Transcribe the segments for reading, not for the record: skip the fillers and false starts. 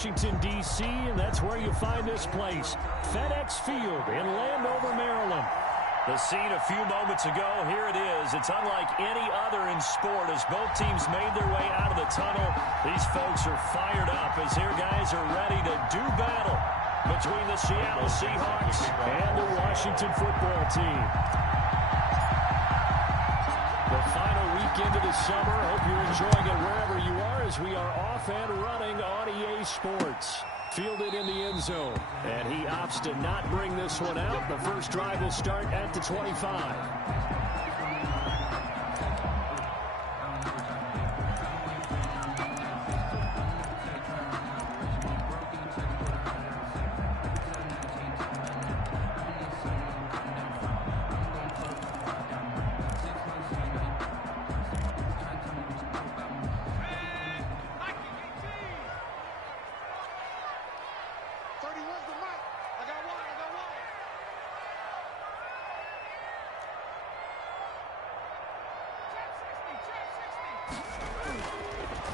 Washington, D.C., and that's where you find this place, FedEx Field in Landover, Maryland. The scene a few moments ago, here it is. It's unlike any other in sport as both teams made their way out of the tunnel. These folks are fired up as here guys are ready to do battle between the Seattle Seahawks and the Washington football team. The final weekend of the summer. Hope you're enjoying it wherever you are as we are off and running on EA Sports. Fielded in the end zone, and he opts to not bring this one out. The first drive will start at the 25.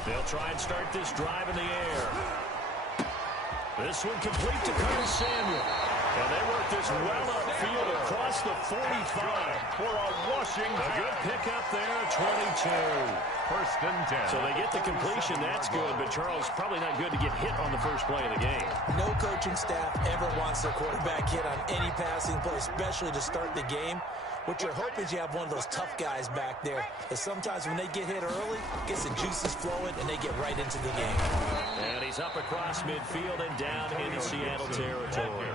They'll try and start this drive in the air. This one complete to Curtis Samuel. And they work this well upfield across the 45 for a Washington. A good pickup there, 22. First and 10. So they get the completion. That's good, but Charles, probably not good to get hit on the first play of the game. No coaching staff ever wants their quarterback hit on any passing play, especially to start the game. What you're hoping is you have one of those tough guys back there. Because sometimes when they get hit early, gets the juices flowing, and they get right into the game. And he's up across midfield and down into Seattle territory.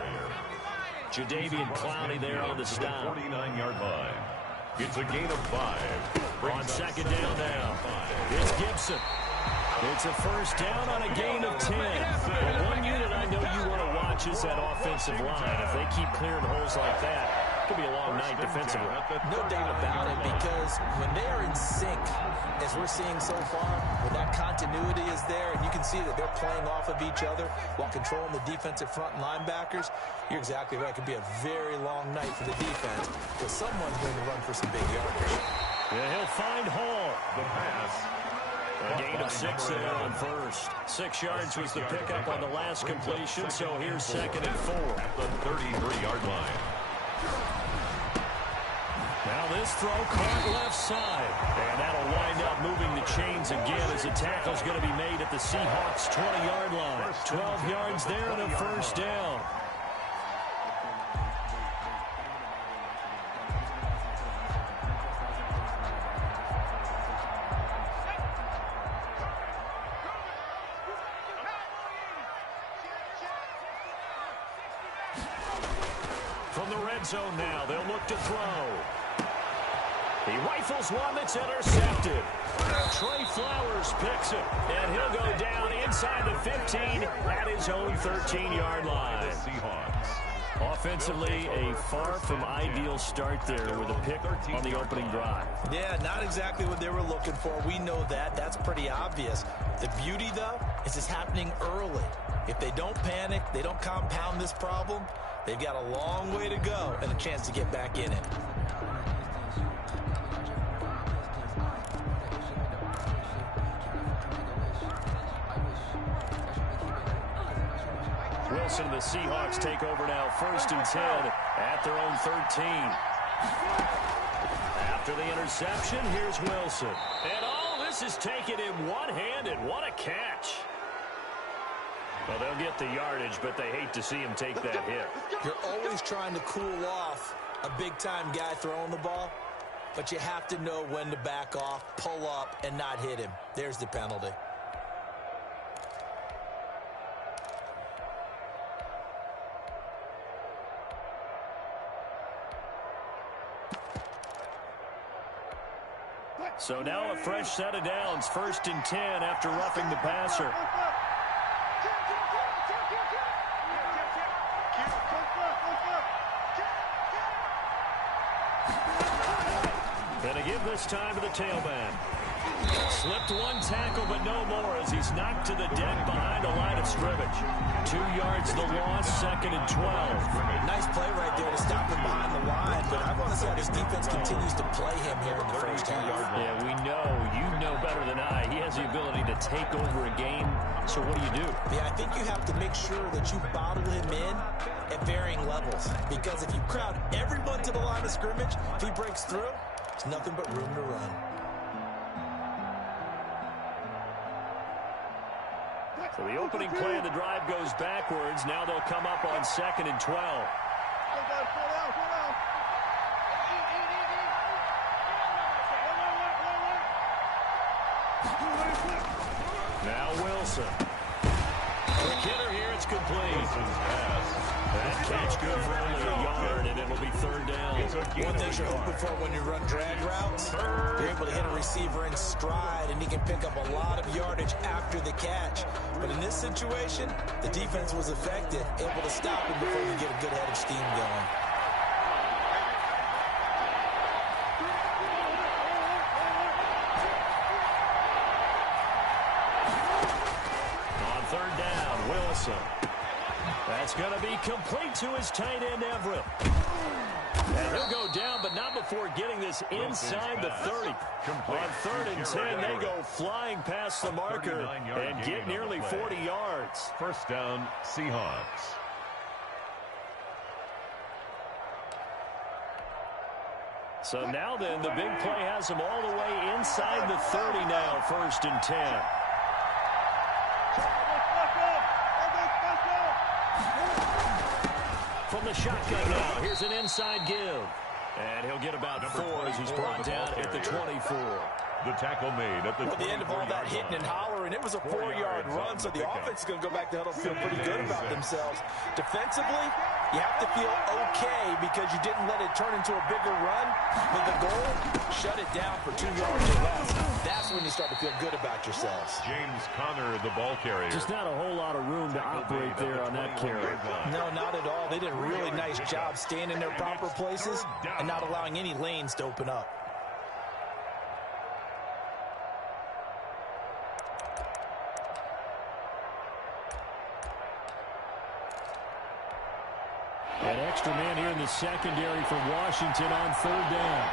Jadeveon Clowney there on the stop. 49-yard line. It's a gain of 5. On second down now. It's Gibson. It's a first down on a gain of 10. But one unit I know you want to watch is that offensive line. If they keep clearing holes like that, it could be a long night defensively. No doubt about it, because when they are in sync, as we're seeing so far, when that continuity is there, and you can see that they're playing off of each other while controlling the defensive front linebackers, you're exactly right. It could be a very long night for the defense, but someone's going to run for some big yardage. Yeah, he'll find Hall. The pass. A gain of 6 there on first. 6 yards was the pickup on the last completion, so here's second and 4. At the 33-yard line. Now this throw caught left side. And that'll wind up moving the chains again as the tackle's going to be made at the Seahawks' 20-yard line. 12 yards there and a first down. From the red zone now, they'll look to throw. He rifles one that's intercepted. Trey Flowers picks it, and he'll go down inside the 15 at his own 13-yard line. Offensively, a far from ideal start there with a pick on the opening drive. Yeah, not exactly what they were looking for. We know that. That's pretty obvious. The beauty, though, is it's happening early. If they don't panic, they don't compound this problem, they've got a long way to go and a chance to get back in it. Wilson and the Seahawks take over now, first and 10 at their own 13. After the interception, here's Wilson. And all this is taken in one-handed. What a catch. Well, they'll get the yardage, but they hate to see him take that hit. You're always trying to cool off a big-time guy throwing the ball, but you have to know when to back off, pull up, and not hit him. There's the penalty. So now a fresh set of downs, first and 10 after roughing the passer. And a give this time to the tailback. Slipped one tackle, but no more as he's knocked to the deck behind the line of scrimmage. 2 yards the loss, 2nd and 12. Nice play right there to stop him behind the line, but I want to see how this defense continues to play him here in the first half. Yeah, we know. You know better than I. He has the ability to take over a game, so what do? Yeah, I think you have to make sure that you bottle him in at varying levels, because if you crowd everyone to the line of scrimmage, if he breaks through, there's nothing but room to run. So the opening play of the drive goes backwards. Now they'll come up on 2nd and 12. Now Wilson. Quick hitter here. It's complete. That catch good for only a yard, and it'll be 3rd down. One thing you're hoping for when you run drag routes, you're able to hit a receiver in stride, and he can pick up a lot of yardage after the catch. But in this situation, the defense was effective, able to stop him before he get a good head of steam going. On 3rd down, Wilson. That's going to be complete to his tight end, Everett. And he'll go down, but not before getting this inside the 30. On 3rd and 10, they go flying past the marker and get nearly 40 yards. 1st down, Seahawks. So now then, the big play has them all the way inside the 30 now, 1st and 10. From the shotgun now, here's an inside give. And he'll get about 4 as he's brought down at the 24. The tackle made at the end of all that hitting and hollering, it was a 4-yard run, so the offense is going to go back to huddle, feel pretty good about themselves. Defensively, you have to feel okay because you didn't let it turn into a bigger run. But the goal, shut it down for 2 yards or less. That's when you start to feel good about yourselves. James Conner, the ball carrier. Just not a whole lot of room to operate there on that carry. No, not at all. They did a really nice job staying in their proper places and not allowing any lanes to open up. An extra man here in the secondary for Washington on 3rd down.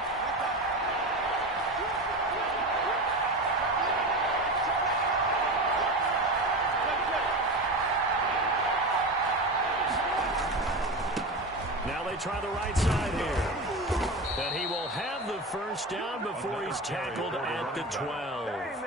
Now they try the right side here. And he will have the 1st down before he's tackled at the 12.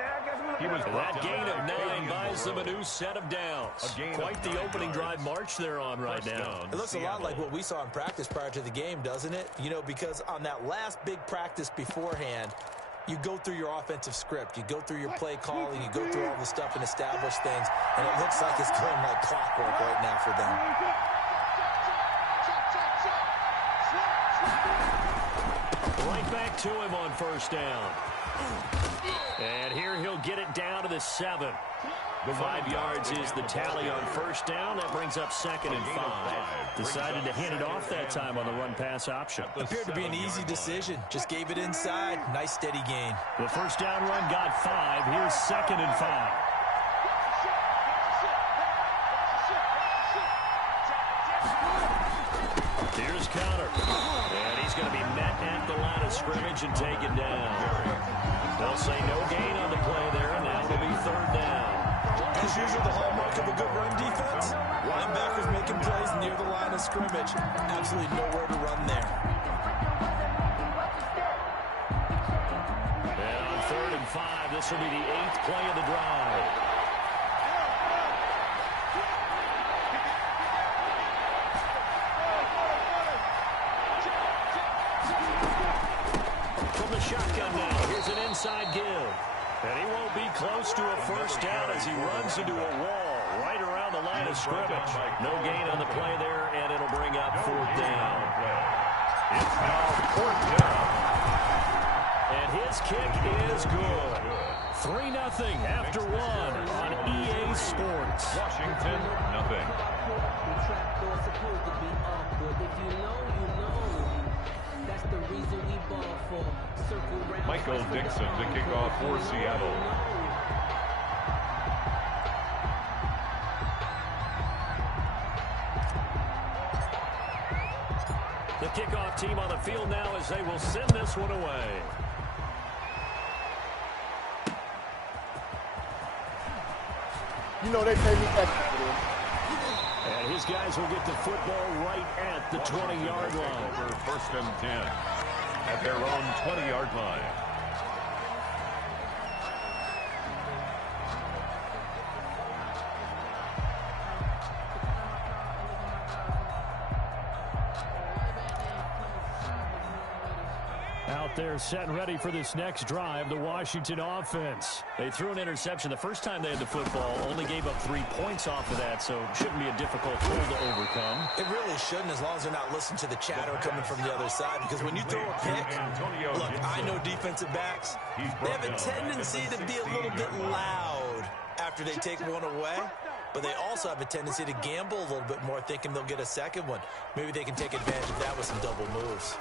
That gain of 9 buys them a new set of downs. Quite the opening drive march they're on right now. It looks a lot like what we saw in practice prior to the game, doesn't it? You know, because on that last big practice beforehand, you go through your offensive script, you go through your play calling, you go through all the stuff and establish things, and it looks like it's going like clockwork right now for them. Right back to him on 1st down. And here he'll get it down to the 7. 5 yards is the tally on 1st down. That brings up 2nd and 5. Decided to hand it off that time on the run-pass option. Appeared to be an easy decision. Just gave it inside. Nice steady gain. The 1st down run got 5. Here's 2nd and 5. Here's Conner. And he's going to be met at the line of scrimmage and taken down. They'll say no gain on the play there, and now it'll be 3rd down. As usual, the hallmark of a good run defense, linebackers making plays near the line of scrimmage. Absolutely nowhere to run there. And on 3rd and 5, this will be the 8th play of the drive. From the shotgun now, here's an inside give. And he won't be close to a 1st down as he runs into a wall right around the line of scrimmage. No gain on the play there, and it'll bring up 4th down. It's now 4th down. And his kick is good. 3-0 after 1 on EA Sports. Washington, nothing. Michael Dixon to kick off for Seattle. The kickoff team on the field now as they will send this one away. You know they pay me extra for this. And his guys will get the football right at the 20-yard line. Over 1st and 10 at their own 20-yard line. Out there set and ready for this next drive, the Washington offense. They threw an interception the first time they had the football, only gave up 3 points off of that, so shouldn't be a difficult hole to overcome. It really shouldn't, as long as they're not listening to the chatter coming from the other side, because when you throw a pick, look, I know defensive backs, they have a tendency to be a little bit loud after they take one away, but they also have a tendency to gamble a little bit more, thinking they'll get a second one. Maybe they can take advantage of that with some double moves.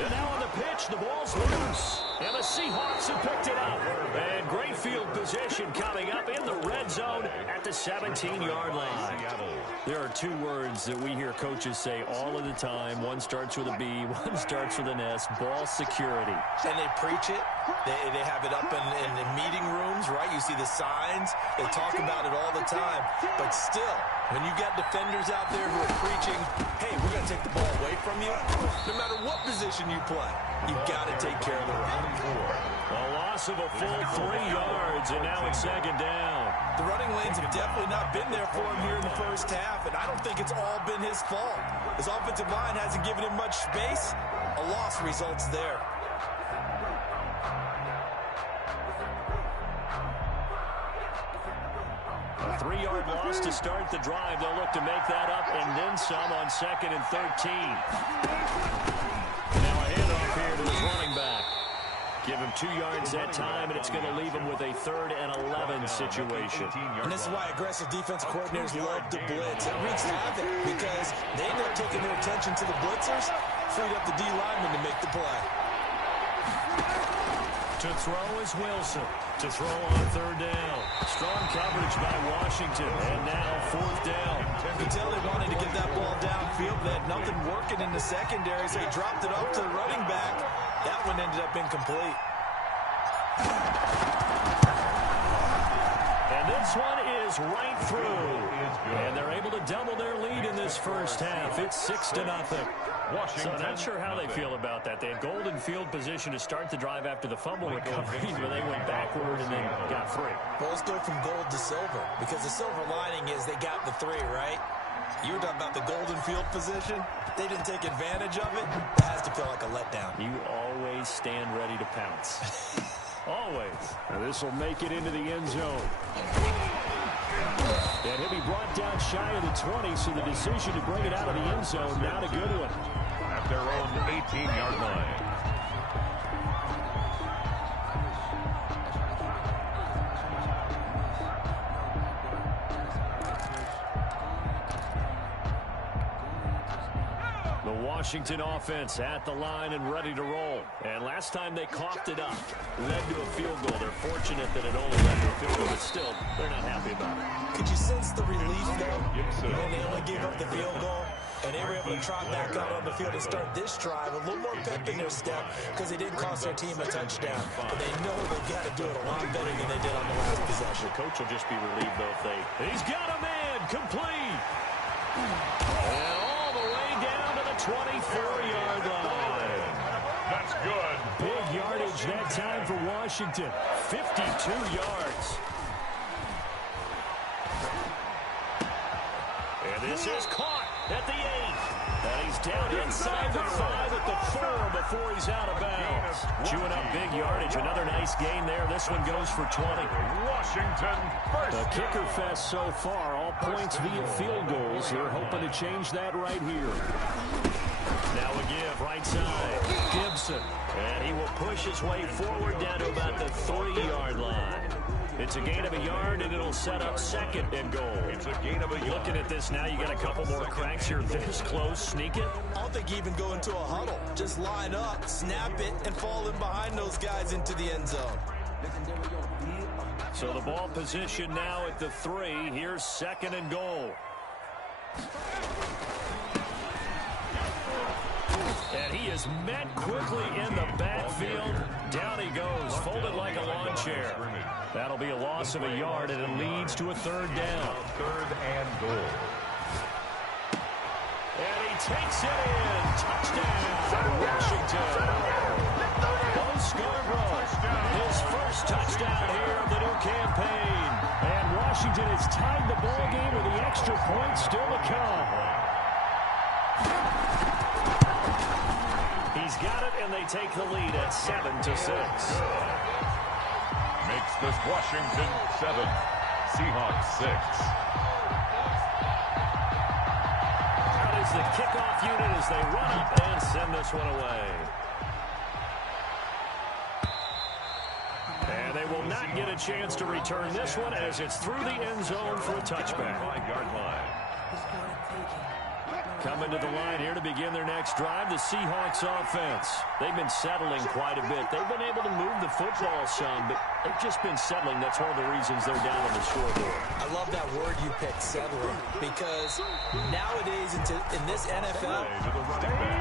And now on the pitch, the ball's loose. And the Seahawks have picked it up. And great field position coming up in the red zone at the 17-yard line. There are 2 words that we hear coaches say all of the time. One starts with a B, one starts with an S, ball security. And they preach it. They have it up in the meeting rooms, right? You see the signs. They talk about it all the time. But still, when you got defenders out there who are preaching, hey, we're going to take the ball away from you, no matter what position you play, you've got to take care of the run. A loss of a full 3 yards, and now it's 2nd down. The running lanes have definitely not been there for him here in the first half, and I don't think it's all been his fault. His offensive line hasn't given him much space. A loss results there. A 3-yard loss to start the drive. They'll look to make that up and then some on 2nd and 13. Now a handoff here to his running back. Give him 2 yards that time, and it's going to leave him with a 3rd and 11 situation. And this is why aggressive defensive coordinators love to blitz. It wreaks havoc because they end up taking their attention to the blitzers, freed up the D lineman to make the play. To throw is Wilson. To throw on 3rd down. Strong coverage by Washington. And now 4th down. You can tell they wanted to get that ball downfield. They had nothing working in the secondary, so they dropped it off to the running back. That one ended up incomplete. And this one is right through. And they're able to double their lead in this first half. It's 6-0. So not sure how they feel about that. They had golden field position to start the drive after the fumble recovery, but they went backward and then got 3. Well, let's go from gold to silver, because the silver lining is they got the 3, right? You were talking about the golden field position. They didn't take advantage of it. That has to feel like a letdown. You always stand ready to pounce. Always. And this will make it into the end zone. And he'll be brought down shy of the 20, so the decision to bring it out of the end zone, not a good one. At their own 18-yard line. Washington offense at the line and ready to roll. And last time they coughed it up, led to a field goal. They're fortunate that it only led to a field goal, but still, they're not happy about it. Could you sense the relief, though, when they only gave up the field goal? And they were able to trot back out on the field and start this drive a little more pep in their step because they didn't cost their team a touchdown. But they know they've got to do it a lot better than they did on the last possession. The coach will just be relieved, though, if they... He's got a man, complete! And all the way down to the 24-yard line. That's good. Big yardage that time for Washington. 52 yards. And this is caught at the 8. And he's down inside the 5 at the 4 before he's out of bounds. Chewing up big yardage. Another nice gain there. This one goes for 20. Washington first. The kicker fest so far. All points via field goals. They're hoping to change that right here. Now a give right side. Gibson. And he will push his way forward down to about the 3-yard line. It's a gain of a yard, and it'll set up 2nd and goal. It's a gain of a yard. Looking at this now, you got a couple more cracks here. This close, sneak it. I don't think you even go into a huddle. Just line up, snap it, and fall in behind those guys into the end zone. So the ball position now at the 3. Here's 2nd and goal. And he is met quickly in the backfield. Down he goes, folded like a lawn chair. That'll be a loss of a yard, and it leads to a 3rd down. 3rd and goal. And he takes it in. Touchdown, Washington. Bo Scarborough, his first touchdown here of the new campaign. And Washington has tied the ball game with the extra point still to come. He's got it, and they take the lead at 7-6. Makes this Washington 7, Seahawks 6. Out is the kickoff unit as they run up and send this one away. And they will not get a chance to return this one as it's through the end zone for a touchback. 5-yard line. Coming to the line here to begin their next drive, the Seahawks offense. They've been settling quite a bit. They've been able to move the football some, but they've just been settling. That's one of the reasons they're down on the scoreboard. I love that word you picked, settling, because nowadays in this NFL,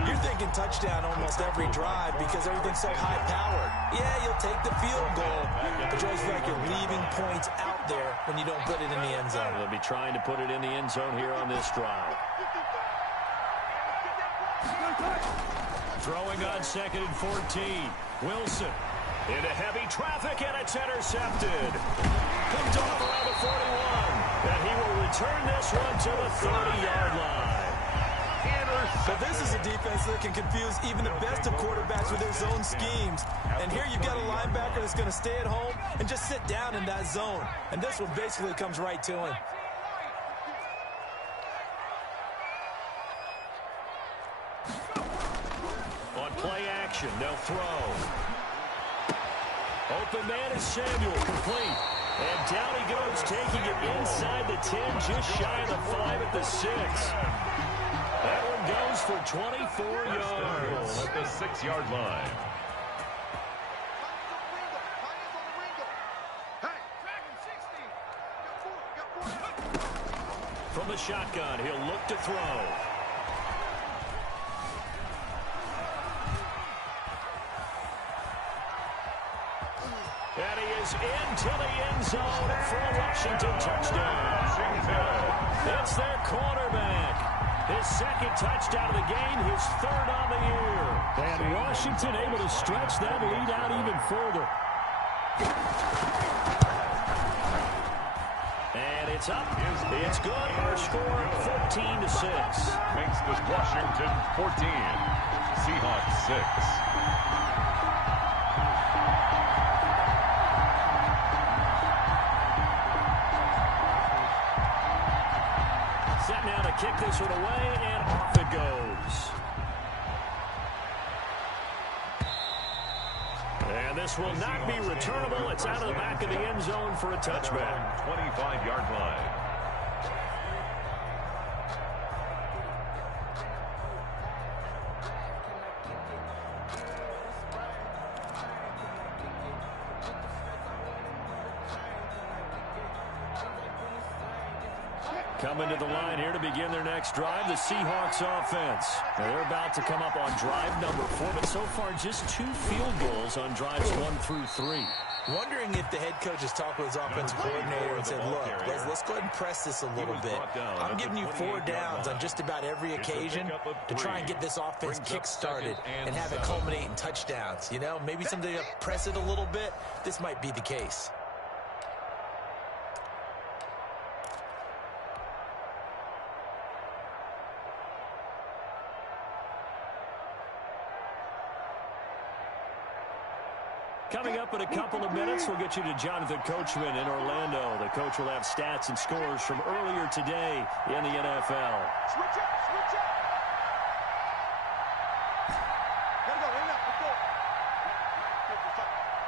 you're thinking touchdown almost every drive because everything's so high-powered. Yeah, you'll take the field goal, but you always feel like you're leaving points out there when you don't put it in the end zone. They'll be trying to put it in the end zone here on this drive. Throwing on 2nd and 14. Wilson into heavy traffic, and it's intercepted. Picked off around the 41. And he will return this one to the 30-yard line. But this is a defense that can confuse even the best of quarterbacks with their zone schemes. And here you've got a linebacker that's going to stay at home and just sit down in that zone. And this one basically comes right to him. Play action, they'll throw. Open man is Samuel, complete. And down he goes, taking it inside the 10, just shy of the 5 at the 6. That one goes for 24 yards. At the 6-yard line. From the shotgun, he'll look to throw. And he is into the end zone for a Washington touchdown. It's their quarterback. His 2nd touchdown of the game, his 3rd on the year. And Washington able to stretch that lead out even further. And it's up. It's good. Our score 14-6. Makes this Washington 14, Seahawks 6. Set now to kick this one away, and off it goes. And this will not be returnable. It's out of the back of the end zone for a touchback. 25-yard line. Coming to the line here to begin their next drive, the Seahawks offense. Now they're about to come up on drive number 4, but so far just 2 field goals on drives 1 through 3. Wondering if the head coach has talked with his offensive coordinator and said, look, let's go ahead and press this a little bit. I'm giving you 4 downs on just about every occasion to try and get this offense kick-started and have it culminate in touchdowns. You know, maybe someday press it a little bit. This might be the case. Coming up in a couple of minutes, we'll get you to Jonathan Coachman in Orlando. The coach will have stats and scores from earlier today in the NFL. Switch up, switch up. Gotta go, in up, let's go.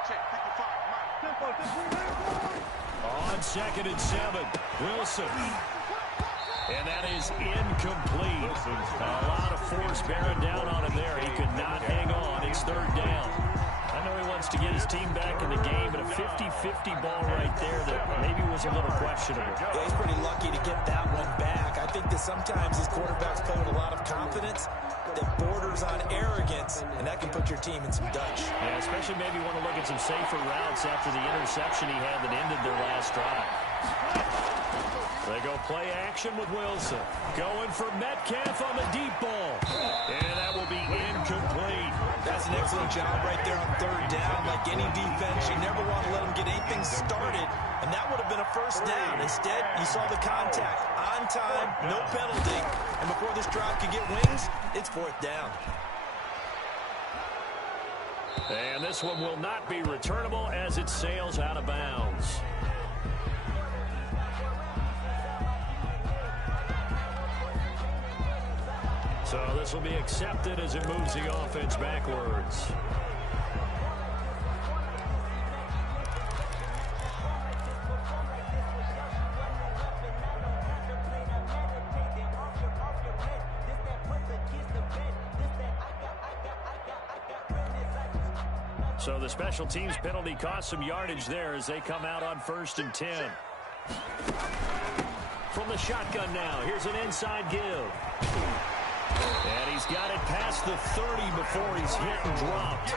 Check, 55, Mike. Tempo, On 2nd and 7, Wilson. And that is incomplete. A lot of force bearing down on him there. He could not hang on. It's 3rd down. I know he wants to get his team back in the game, but a 50-50 ball right there that maybe was a little questionable. Yeah, he's pretty lucky to get that one back. I think that sometimes these quarterbacks play with a lot of confidence that borders on arrogance, and that can put your team in some Dutch. Yeah, especially maybe want to look at some safer routes after the interception he had that ended their last drive. They go play action with Wilson. Going for Metcalf on the deep ball. And that will be incomplete. That's an excellent job right there on 3rd down. Like any defense, you never want to let them get anything started. And that would have been a 1st down. Instead, you saw the contact. On time, no penalty. And before this drive could get wings, it's 4th down. And this one will not be returnable as it sails out of bounds. So this will be accepted as it moves the offense backwards. So the special teams penalty cost some yardage there as they come out on 1st and 10. From the shotgun now, here's an inside give. And he's got it past the 30 before he's hit and dropped.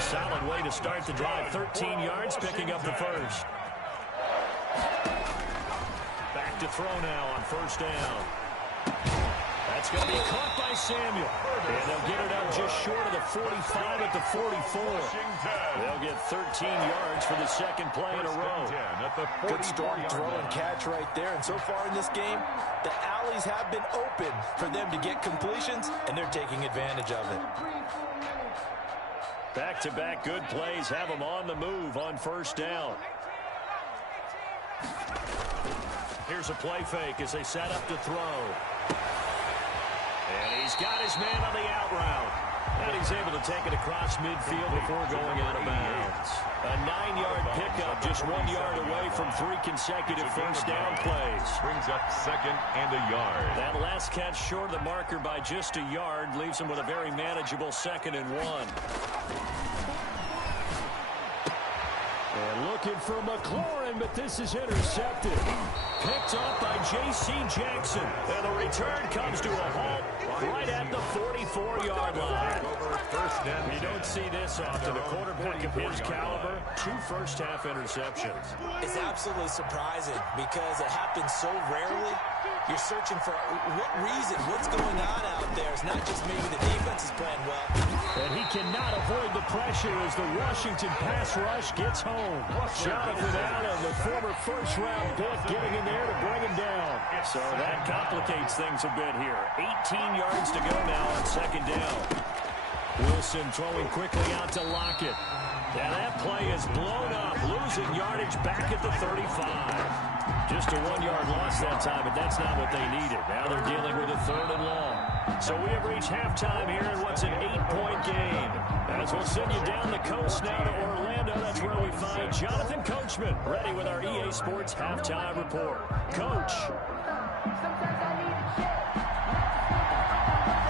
Solid way to start the drive. 13 yards, picking up the 1st. Back to throw now on 1st down. That's going to be caught by Samuel. And they'll get it up just short of the 45 at the 44. They'll get 13 yards for the 2nd play in a row. Good strong throw and catch right there. And so far in this game, the alleys have been open for them to get completions, and they're taking advantage of it. Back-to-back good plays have them on the move on 1st down. Here's a play fake as they set up to throw. And he's got his man on the out route. And he's able to take it across midfield before going out of bounds. A 9-yard pickup, just 1 yard away from 3 consecutive 1st down plays. Brings up 2nd and a yard. That last catch short of the marker by just a yard leaves him with a very manageable 2nd and 1. And looking for McLaurin, but this is intercepted. Picked up by J.C. Jackson. And the return comes to a halt right at the 44-yard line. You don't see this often. A quarterback of his caliber, 2 first-half interceptions. It's absolutely surprising because it happens so rarely. You're searching for what reason, what's going on out there. It's not just maybe the defense is playing well. And he cannot avoid the pressure as the Washington pass rush gets home. Jonathan Allen, the former 1st-round pick, getting in there to bring him down. So that complicates things a bit here. 18 yards to go now on 2nd down. Wilson throwing quickly out to Lockett. And that play is blown up, losing yardage back at the 35. Just a 1-yard loss that time, but that's not what they needed. Now they're dealing with a 3rd and long. So we have reached halftime here in what's an 8-point game. As we'll send you down the coast now to Orlando, that's where we find Jonathan Coachman, ready with our EA Sports Halftime Report. Coach.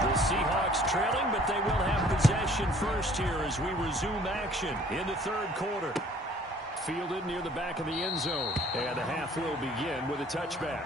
The Seahawks trailing, but they will have possession first here as we resume action in the 3rd quarter. Fielded near the back of the end zone. And the half will begin with a touchback.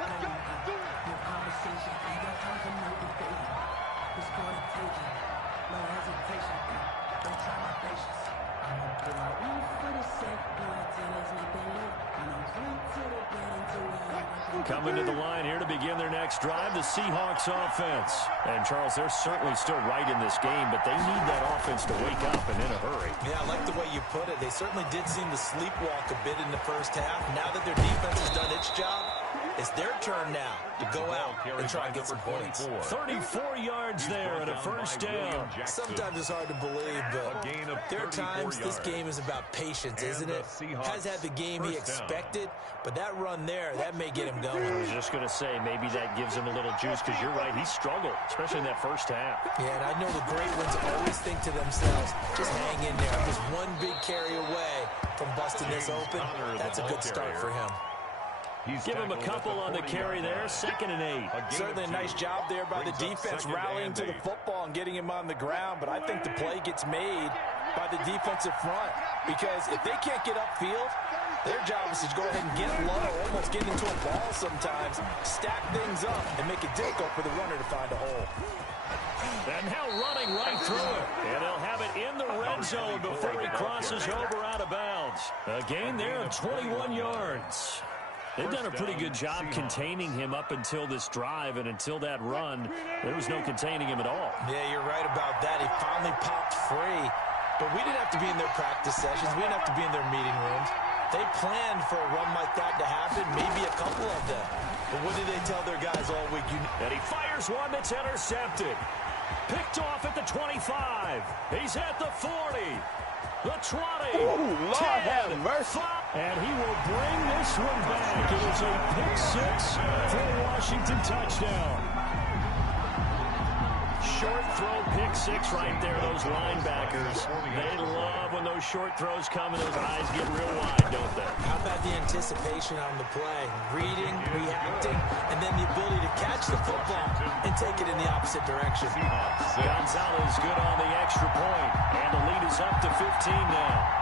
Coming to the line here to begin their next drive, the Seahawks offense. And, Charles, they're certainly still right in this game, but they need that offense to wake up and in a hurry. Yeah, I like the way you put it. They certainly did seem to sleepwalk a bit in the 1st half. Now that their defense has done its job, It's their turn now to go out and try and get some points. 34 yards there and a first down. Sometimes it's hard to believe, but there are times this game is about patience, isn't it? Has had the game he expected, but that run there, that may get him going. I was just going to say, maybe that gives him a little juice, because you're right, he struggled, especially in that first half. Yeah, and I know the great ones always think to themselves, just hang in there. I'm just one big carry away from busting this open. That's a good start for him. Give him a couple on the carry there, 2nd and 8. Certainly a nice job there by the defense rallying to the football and getting him on the ground, but I think the play gets made by the defensive front, because if they can't get upfield, their job is to go ahead and get low, almost get into a ball sometimes, stack things up, and make it difficult for the runner to find a hole. And now running right through it. And they'll have it in the red zone before he crosses over out of bounds. A gain there of 21 yards. They've done a pretty good job containing him up until this drive, and until that run, there was no containing him at all. Yeah, you're right about that. He finally popped free. But we didn't have to be in their practice sessions. We didn't have to be in their meeting rooms. They planned for a run like that to happen, maybe a couple of them. But what did they tell their guys all week? And he fires one that's intercepted. Picked off at the 25. He's at the 40. The 20. Ooh, Lord have mercy. And he will bring this one back. It was a pick six for a Washington touchdown. Short throw, pick six right there, those linebackers. They love when those short throws come and those eyes get real wide, don't they? How about the anticipation on the play? Reading, reacting, and then the ability to catch the football and take it in the opposite direction. Gonzalez good on the extra point, and the lead is up to 15 now.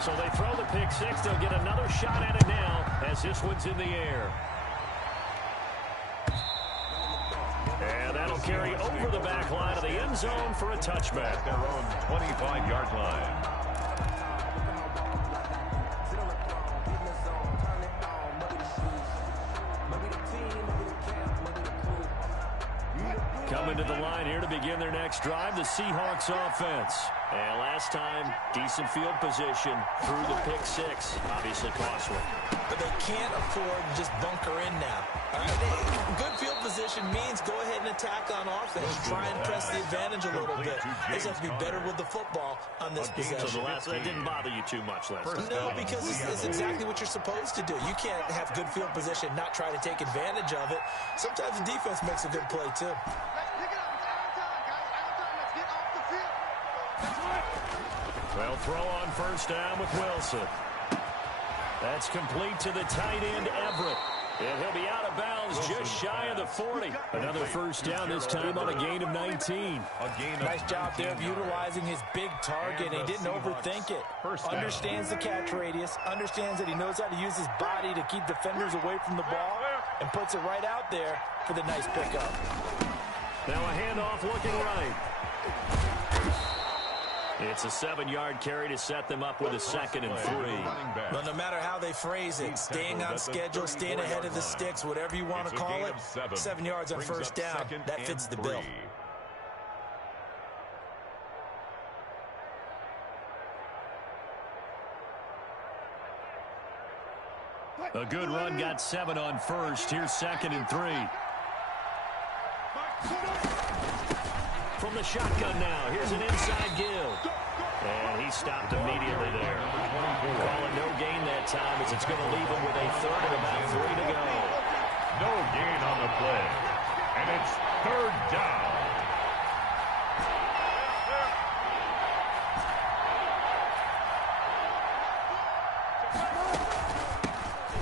So they throw the pick six. They'll get another shot at it now as this one's in the air. And that'll carry over the back line of the end zone for a touchback. Their own 25-yard line. Coming to the line here to begin their next drive, the Seahawks offense. And last time, decent field position through the pick six. Obviously costly. But they can't afford to just bunker in now. All right, good field position means go ahead and attack on offense. Try and press the advantage a little bit. They just have to be better with the football on this possession. So that didn't bother you too much last time? No, because it's exactly what you're supposed to do. You can't have good field position, not try to take advantage of it. Sometimes the defense makes a good play, too. They'll throw on first down with Wilson. That's complete to the tight end, Everett. And he'll be out of bounds just shy of the 40. Another first down, this time on a gain of 19. Nice job there of utilizing his big target. He didn't overthink it. Understands the catch radius. Understands that he knows how to use his body to keep defenders away from the ball. And puts it right out there for the nice pickup. Now a handoff looking right. It's a 7-yard carry to set them up with a 2nd and 3. Well, no matter how they phrase it, staying on schedule, staying ahead of the sticks, whatever you want to call it, 7 yards on first down, that fits the bill. A good run, got 7 on first. Here's 2nd and 3. From the shotgun now, here's an inside give. And he stopped immediately there. Call it no gain that time, as it's going to leave him with a 3rd and about 3 to go. No gain on the play. And it's 3rd down.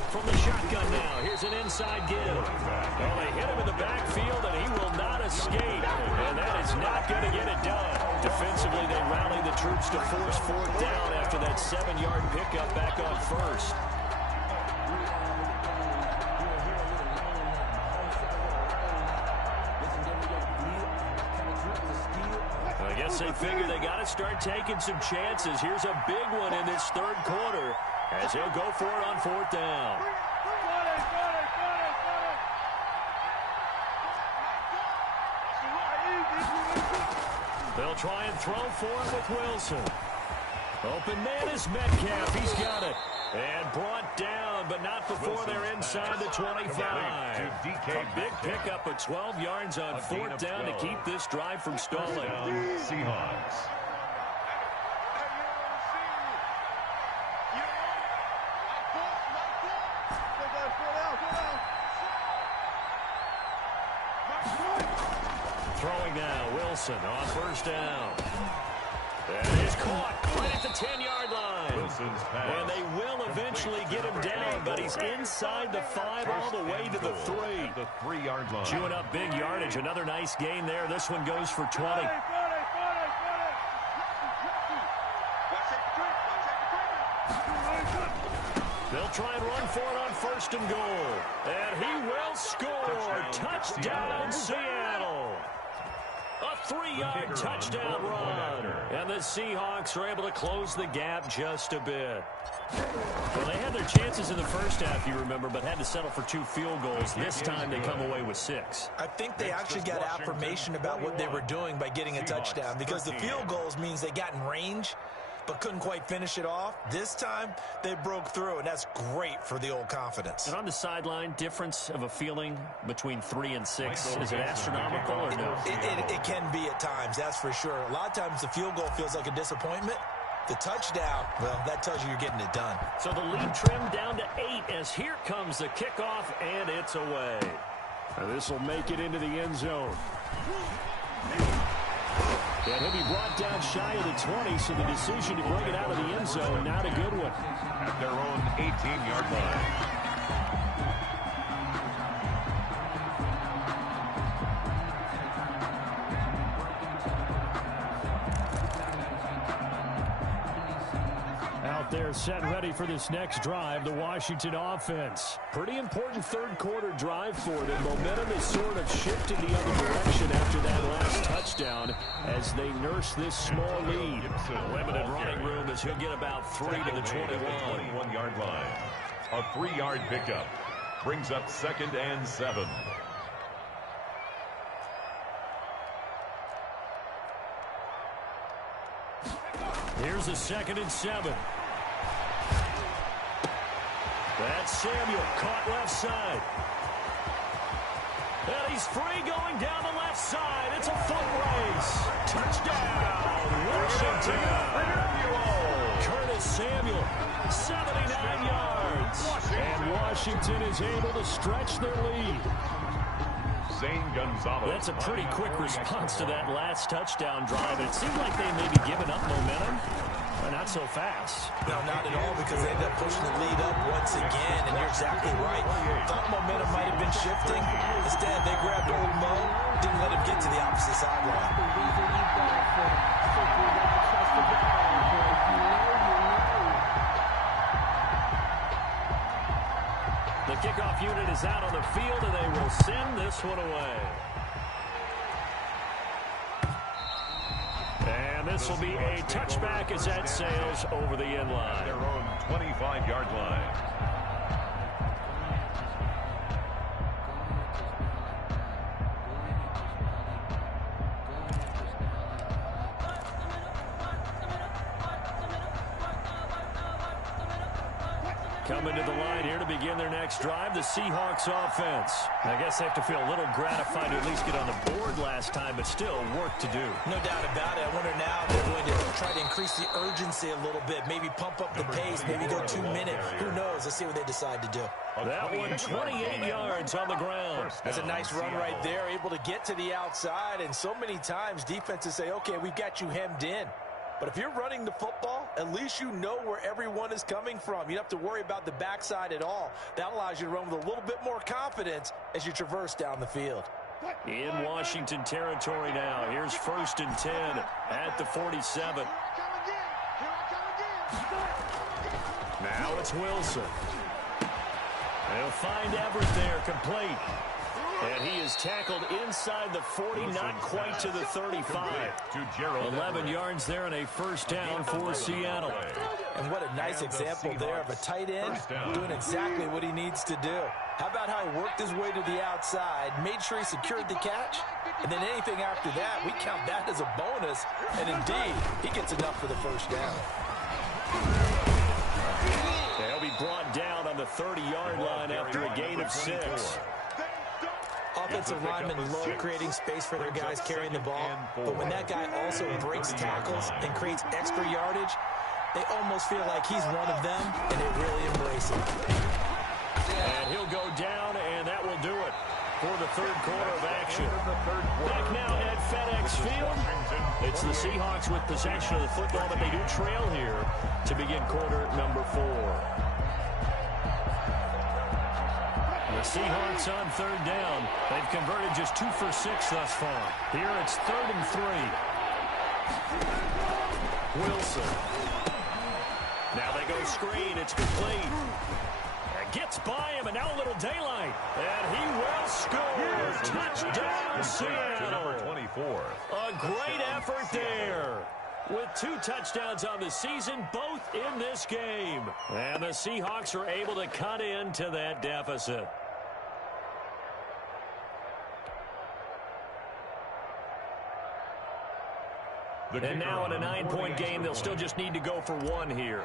From the shotgun now, here's an inside give. Well, they hit him in the backfield, and he will not escape. And that is not going to get it done. Defensively, they rally the troops to force 4th down after that 7-yard pickup back on first. I guess they figure they got to start taking some chances. Here's a big one in this 3rd quarter as he'll go for it on 4th down. try and throw for it with Wilson. Open man is Metcalf. He's got it. And brought down, but not before they're inside the 25. A big pickup of 12 yards on fourth down to keep this drive from stalling. Seahawks. Throwing now, Wilson on first down. And he's caught right at the 10-yard line. And they will eventually get him down, but he's inside the 5 all the way to the 3. The 3-yard line. Chewing up big yardage. Another nice gain there. This one goes for 20. They'll try and run for it on first and goal. And he will score. Touchdown, Seattle. A 3-yard touchdown run. And the Seahawks are able to close the gap just a bit. Well, they had their chances in the first half, you remember, but had to settle for 2 field goals. This time they come away with 6. I think they actually got affirmation about what they were doing by getting a touchdown, because the field goals means they got in range but couldn't quite finish it off. This time, they broke through, and that's great for the old confidence. And on the sideline, difference of a feeling between 3 and 6, is it astronomical or no? It can be at times, that's for sure. A lot of times the field goal feels like a disappointment. The touchdown, well, that tells you you're getting it done. So the lead trimmed down to 8 as here comes the kickoff, and it's away. And this will make it into the end zone. And he'll be brought down shy of the 20, so the decision to bring it out of the end zone, not a good one. At their own 18-yard line. Out there set and ready for this next drive, the Washington offense. Pretty important third-quarter drive for them. Momentum is sort of shifted the other direction after that last touchdown as they nurse this small lead. Limited running room as he'll get about 3 to the 21-yard line. A 3-yard pickup brings up 2nd and 7. Here's a 2nd and 7. That's Samuel, caught left side. And he's free going down the left side. It's a foot race. Touchdown, Washington. Curtis Samuel, 79 yards. And Washington is able to stretch their lead. That's a pretty quick response to that last touchdown drive. It seemed like they may be giving up momentum, but not so fast. No, not at all, because they ended up pushing the lead up once again, and you're exactly right. Thought momentum might have been shifting. Instead, they grabbed old Mo, didn't let him get to the opposite sideline. The kickoff unit is out on the field, and they will send this one away. And this will be a touchback as that sails over the end line. Their own 25-yard line. Coming to the line here to begin their next drive, the Seahawks offense. I guess they have to feel a little gratified to at least get on the board last time, but still work to do. No doubt about it. I wonder now if they're going to try to increase the urgency a little bit, maybe pump up the pace, maybe go 2 minutes. Who knows? Let's see what they decide to do. That one, 28 yards on the ground. That's a nice run right there, able to get to the outside, and so many times defenses say, okay, we've got you hemmed in. But if you're running the football, at least you know where everyone is coming from. You don't have to worry about the backside at all. That allows you to run with a little bit more confidence as you traverse down the field. In Washington territory now. Here's 1st and 10 at the 47. Now it's Wilson. They'll find Everett there, complete. And he is tackled inside the 40, not quite to the 35. 11 yards there and a first down for Seattle. And what a nice example there of a tight end doing exactly what he needs to do. How about how he worked his way to the outside, made sure he secured the catch, and then anything after that, we count that as a bonus. And indeed, he gets enough for the first down. They'll be brought down on the 30-yard line after a gain of 6. Offensive linemen love creating space for their guys carrying the ball, but when that guy also breaks tackles and creates extra yardage, they almost feel like he's one of them, and they really embrace it. And he'll go down, and that will do it for the third quarter of action. Back now at FedEx Field. It's the Seahawks with possession of the football, but they do trail here to begin quarter number 4. The Seahawks on third down. They've converted just 2 for 6 thus far. Here it's 3rd and 3. Wilson. Now they go screen. It's complete. Gets by him, and now a little daylight. And he will score. Touchdown, Seattle. 24. A great effort there. With 2 touchdowns on the season, both in this game. And the Seahawks are able to cut into that deficit. And now in a 9-point game, they'll still just need to go for 1 here.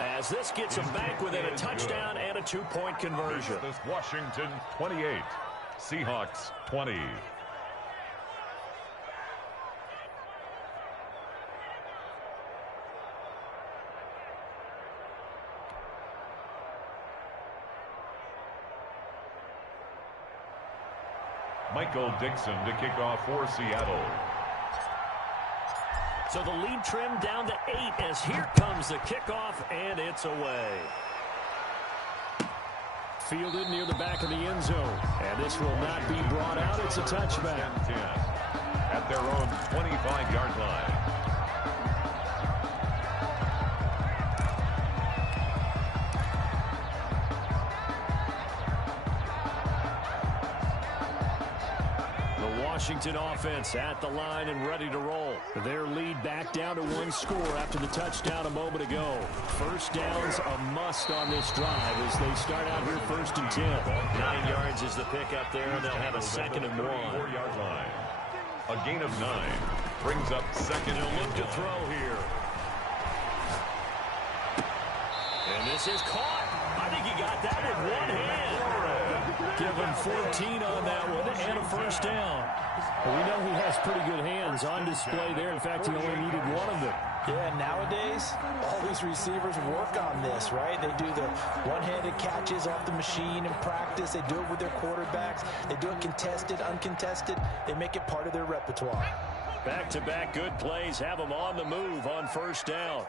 As this gets them back within a touchdown and a 2-point conversion. This Washington 28, Seahawks 20. Michael Dixon to kick off for Seattle. So the lead trimmed down to 8 as here comes the kickoff, and it's away. Fielded near the back of the end zone. And this will not be brought out. It's a touchback. 10 at their own 25-yard line. Washington offense at the line and ready to roll. Their lead back down to 1 score after the touchdown a moment ago. First down's a must on this drive as they start out here 1st and 10. 9 yards is the pickup there, and they'll have a 2nd and 1. 4-yard line. A gain of 9 brings up 2nd. They'll look to throw here. And this is caught. I think he got that with 1 hand. Give him 14 on that one and a first down. Well, we know he has pretty good hands on display there. In fact, he only needed 1 of them. Yeah, nowadays, all these receivers work on this, right? They do the one-handed catches off the machine in practice. They do it with their quarterbacks. They do it contested, uncontested. They make it part of their repertoire. Back-to-back good plays have them on the move on first down.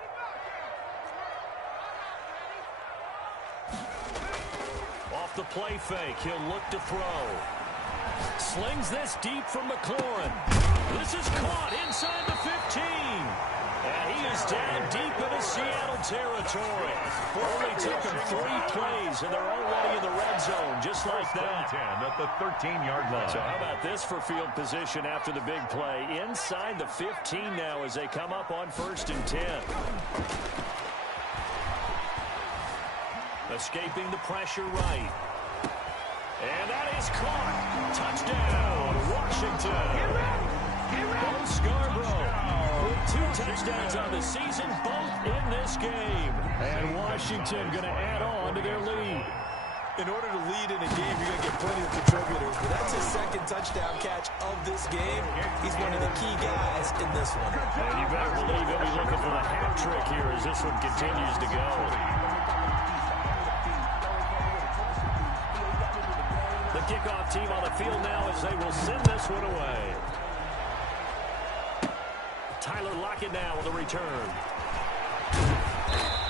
Off the play fake, he'll look to throw. Slings this deep from McLaurin. This is caught inside the 15. And he is down deep into Seattle territory. Only took him 3 plays, and they're already in the red zone, just like that. 10 at the 13-yard line. So how about this for field position after the big play? Inside the 15 now as they come up on 1st and 10. Escaping the pressure right. And that is caught. Touchdown, Washington. Bo Scarborough with 2 touchdowns on the season, both in this game. And Washington going to add on to their lead. In order to lead in a game, you're going to get plenty of contributors. But that's his 2nd touchdown catch of this game. He's one of the key guys in this one. And you better believe he'll be looking for the hat trick here as this one continues to go. The kickoff team on the field now as they will send this one away. Tyler Lockett now with a return.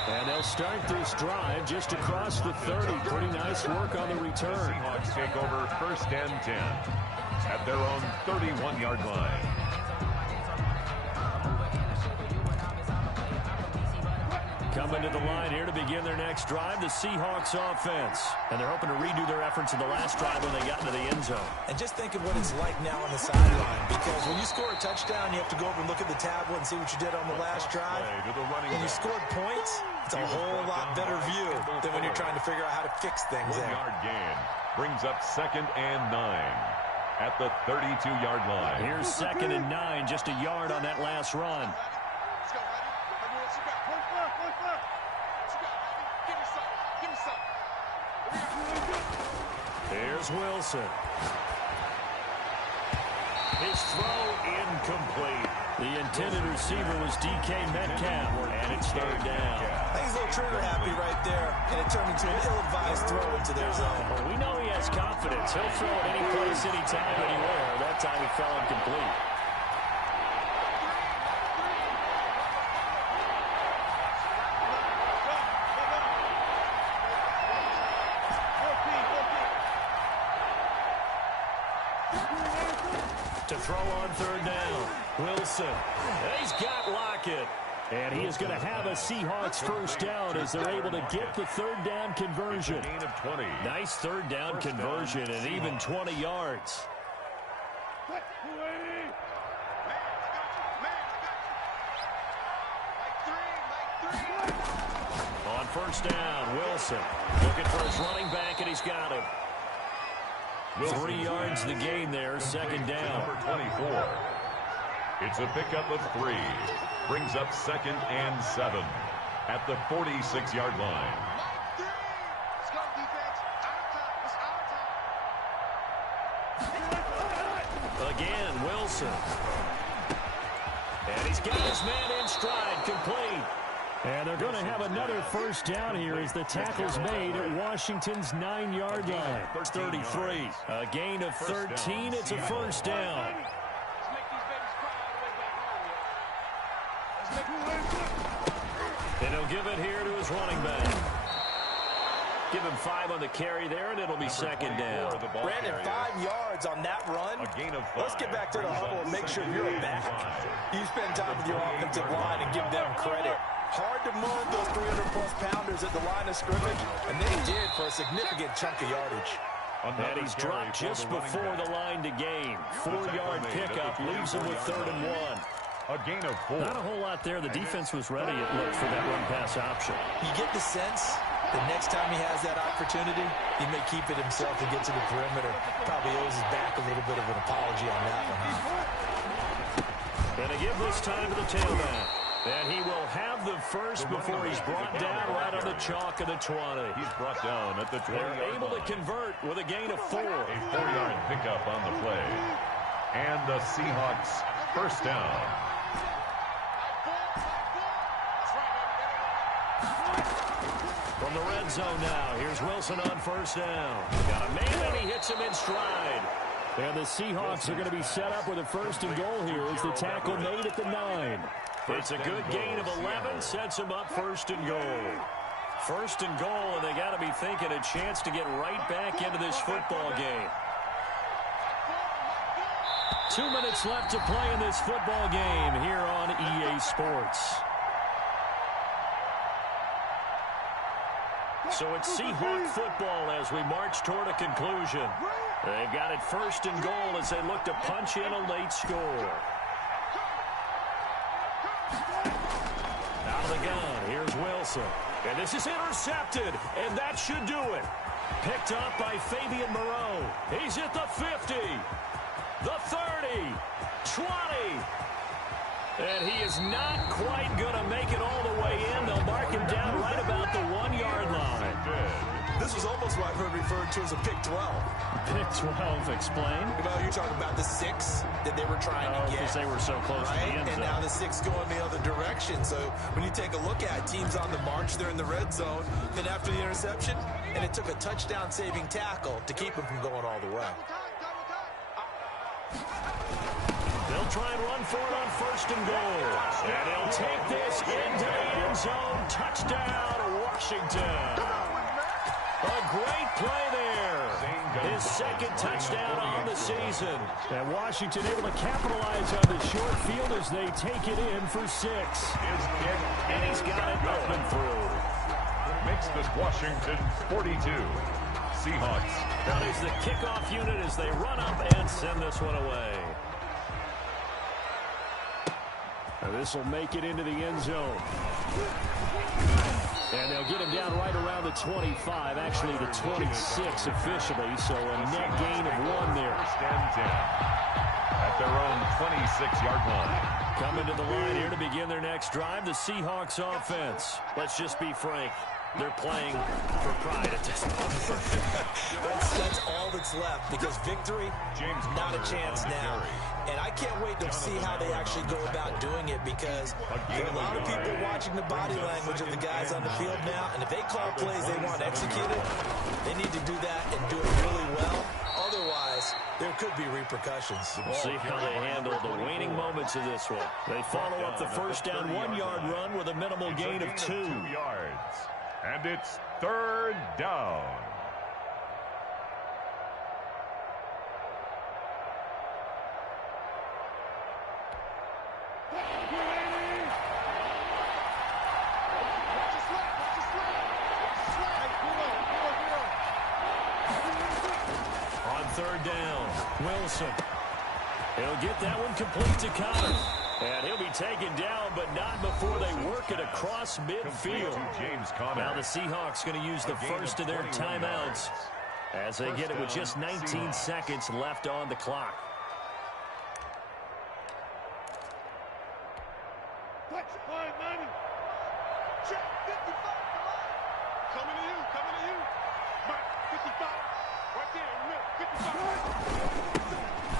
And they'll start this drive just across the 30. Pretty nice work on the return. Seahawks take over 1st and 10 at their own 31-yard line. Coming to the line here to begin their next drive, the Seahawks offense. And they're hoping to redo their efforts in the last drive when they got into the end zone. And just think of what it's like now on the sideline, because when you score a touchdown, you have to go over and look at the tablet and see what you did on the last drive. When you scored points, it's a whole lot better view than when you're trying to figure out how to fix things there. 1-yard gain brings up 2nd and 9 at the 32-yard line. Here's 2nd and 9, just a yard on that last run. Here's Wilson. His throw incomplete. The intended receiver was DK Metcalf, and it's 3rd down. I think he's a little trigger happy right there, and it turned into an ill-advised throw into their zone. Well, we know he has confidence. He'll throw it any place, anytime, anywhere. That time he fell incomplete. To throw on 3rd down, Wilson. He's got Lockett. And he is going to have a Seahawks 1st down as they're able to get the 3rd down conversion. Gain of 20. Nice 3rd down conversion and even 20 yards. On 1st down, Wilson looking for his running back, and he's got him. 3 yards the gain there, 2nd down. Number 24. It's a pickup of 3. Brings up 2nd and 7 at the 46-yard line. Again, Wilson. And he's got his man in stride, complete. And they're going to have another 1st down here as the tackle's made at Washington's 9-yard line. 33. A gain of 13. It's a 1st down. And he'll give it here to his running back. Give him 5 on the carry there, and it'll be 2nd down. Brandon, 5 yards on that run. Let's get back to the huddle and make sure you're a back. You spend time with your offensive line and give them credit. Hard to move those 300-plus pounders at the line of scrimmage, and they did for a significant chunk of yardage. And he's dropped just before the line to gain. 4-yard pickup leaves him with 3rd and 1. A gain of 4. Not a whole lot there. The defense was ready, it looked, for that run-pass option. You get the sense the next time he has that opportunity, he may keep it himself and get to the perimeter. Probably owes his back a little bit of an apology on that one, huh? And they give this time to the tailback. And he will have the first before he's brought down right on the chalk of the 20. He's brought down at the 20. They're able to convert with a gain of 4. A 4-yard pickup on the play. And the Seahawks 1st down. From the red zone now, here's Wilson on 1st down. Got a man, and he hits him in stride. And the Seahawks are going to be set up with a 1st and goal here as the tackle made at the 9. It's a good gain of 11, sets him up 1st and goal. 1st and goal, and they got to be thinking a chance to get right back into this football game. 2 minutes left to play in this football game here on EA Sports. So it's Seahawk football as we march toward a conclusion. They've got it 1st and goal as they look to punch in a late score. Out of the gun, here's Wilson. And this is intercepted, and that should do it. Picked up by Fabian Moreau. He's at the 50, the 30, 20. And he is not quite going to make it all the way in. They'll mark him down right about the 1-yard line. This was almost what I've heard referred to as a pick 12. Pick 12, explain. Well, you're talking about the 6 that they were trying to get. Because they were so close to the end zone. And now the 6 going the other direction. So when you take a look at teams on the march, they're in the red zone. Then after the interception, and it took a touchdown-saving tackle to keep them from going all the way. They'll try and run for it on 1st and goal. And they'll take this into the end zone. Touchdown, Washington. A great play there. his second touchdown on the season. And Washington able to capitalize on the short field as they take it in for 6. And he's got it up and through. Makes this Washington 42. Seahawks. That is the kickoff unit as they run up and send this one away. And this will make it into the end zone. And they'll get him down right around the 25, actually the 26 officially, so a net gain of 1 there. First and 10 at their own 26-yard line. Coming to the line here to begin their next drive, the Seahawks offense. Let's just be frank. They're playing for pride at this point. That's all that's left because victory, not a chance now. And I can't wait to see how they actually go about doing it because there are a lot of people watching the body language of the guys on the field now. And if they call plays they want executed, they need to do that and do it really well. Otherwise, there could be repercussions. We'll see how they handle the waning moments of this one. They follow up the first down 1-yard run with a minimal gain of 2 yards. And it's 3rd down. On 3rd down, Wilson. He'll get that one complete to Connor. And he'll be taken down, but not before they work it across midfield. Now the Seahawks going to use the first of their timeouts as they get it with just 19 seconds left on the clock.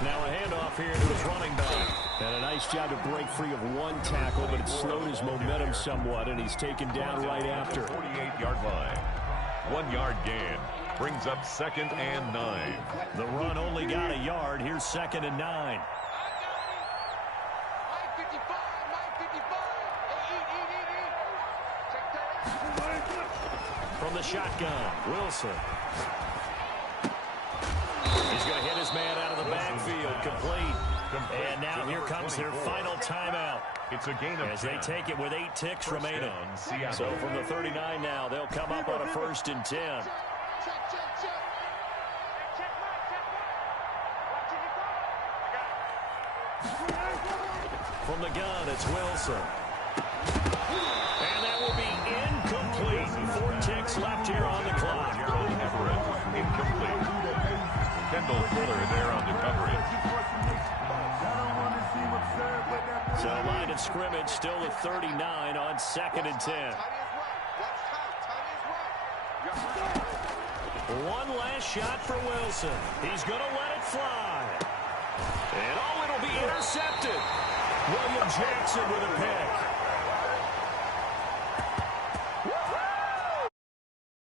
Now a handoff here to his running back. And a nice job to break free of 1 tackle, but it slowed his momentum somewhat, and he's taken down right after. 48-yard line. 1-yard gain. Brings up 2nd and 9. The run only got a yard. Here's 2nd and 9. From the shotgun, Wilson. He's going to hit his man out of the backfield. Complete. And now here comes their final timeout. It's a gain of as they take it with 8 ticks remaining. Down, so from the 39 now, they'll come up on a 1st and 10. From the gun, it's Wilson. And that will be incomplete. 4 ticks left here on the clock. Incomplete. Kendall Fuller there on the coverage. So line of scrimmage still with 39 on 2nd and 10. One last shot for Wilson. He's going to let it fly. And it'll be intercepted. William Jackson with a pick.